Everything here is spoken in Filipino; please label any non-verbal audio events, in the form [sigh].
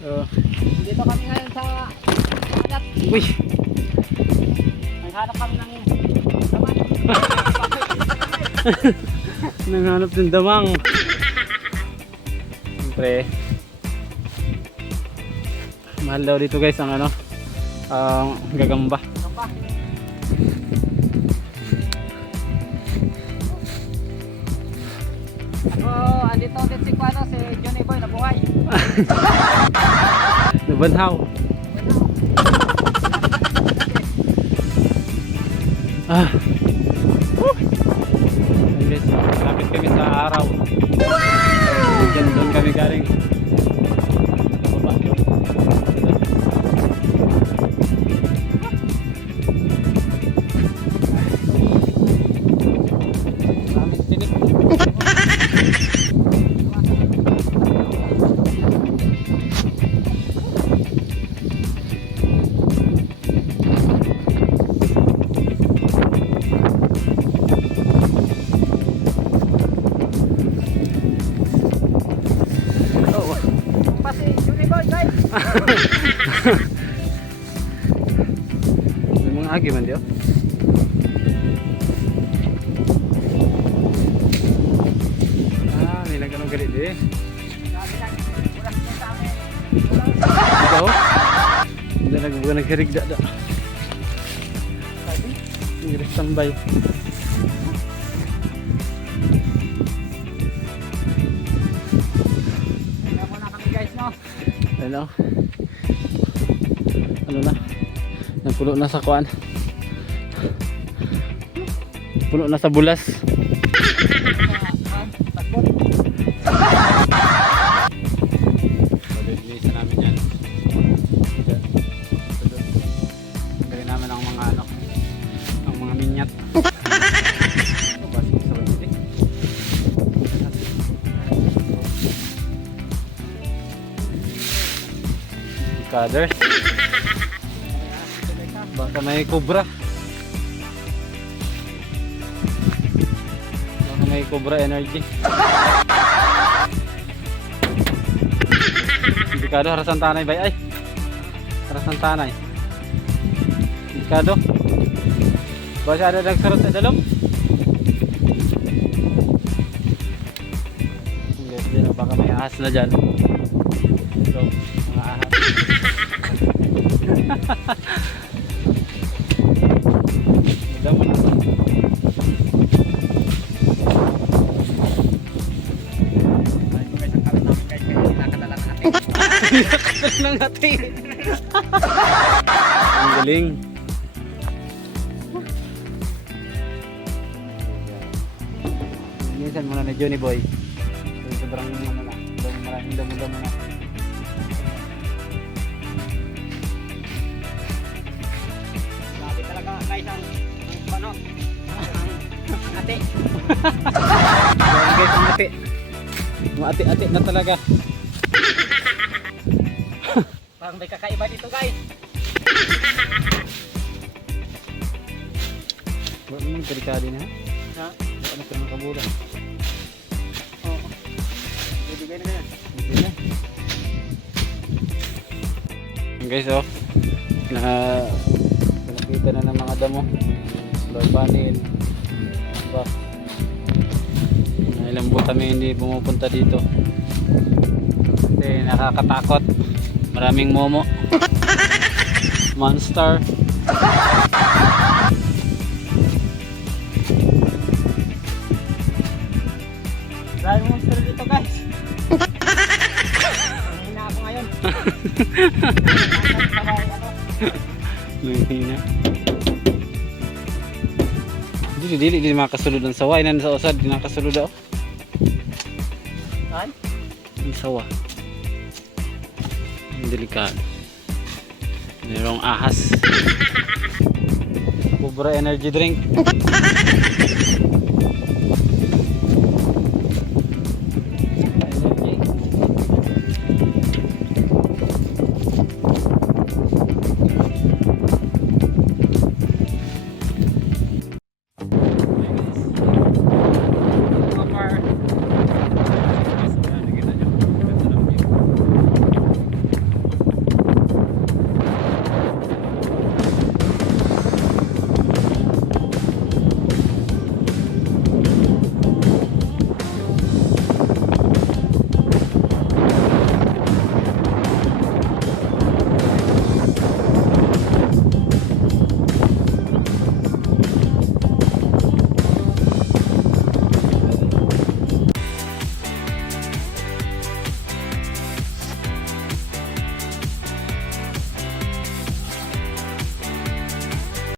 Oh. Dito kami ngayon sa alat. Uy! Naghanap kami ng laman. [laughs] Nanghanap ng damang. Siyempre. Mahal daw dito guys ang ano. Ang gagamba. Ano pa? Oh, andito ulit si Kuano, si Johnny Boy na buhay. [laughs] Nabanhaw. Ah. Malapit kami sa araw. Wow! Diyan doon kami galing. May mga agi man diyo. Ah, may nagano gali di. Amin. Ikaw? Hindi nagbuga naghirig da da. Iris tambay. Ano? Ano na? Nagpulo na sa kuan. Puno na sa bulas. Palilisan namin yan. Gawin namin ang mga ano, ang mga minyat. Cutters. Baka may kubra. Baka may kubra energy. Delikado harasan tanay bay ay. Harasan tanay. Delikado. Baka ada nagsarot sa dalom. Baka may ahas na dyan. So, mga ahas. Nakadala ng ating. Nang ati. Ang galing. Minsan muna na Johnny Boy. So, sobrang ano na. Maraming damo-damo na. Ano, ate. Ang ati. Mga ati-ati na talaga. Parang may kakaiba dito guys. Ba't naman delikado na? Ha? Ba't ano ka ng kabulan? Oo. Bibigay na yan. Hindi na. Guys oh. Na nakita na ng mga damo. Solar panel. Diba? Ilang buwan kami hindi pumupunta dito. Kasi nakakatakot. Maraming momo. [laughs] Monster. Dahil monster dito guys. [laughs] Hina ako ngayon. [laughs] Sabay, Dili dili di makasulod ang sawa ina sa usad di nakasulod daw. Saan? Ang sawa. Ang delikado. Mayroong ahas. [laughs] Cobra energy drink. [laughs]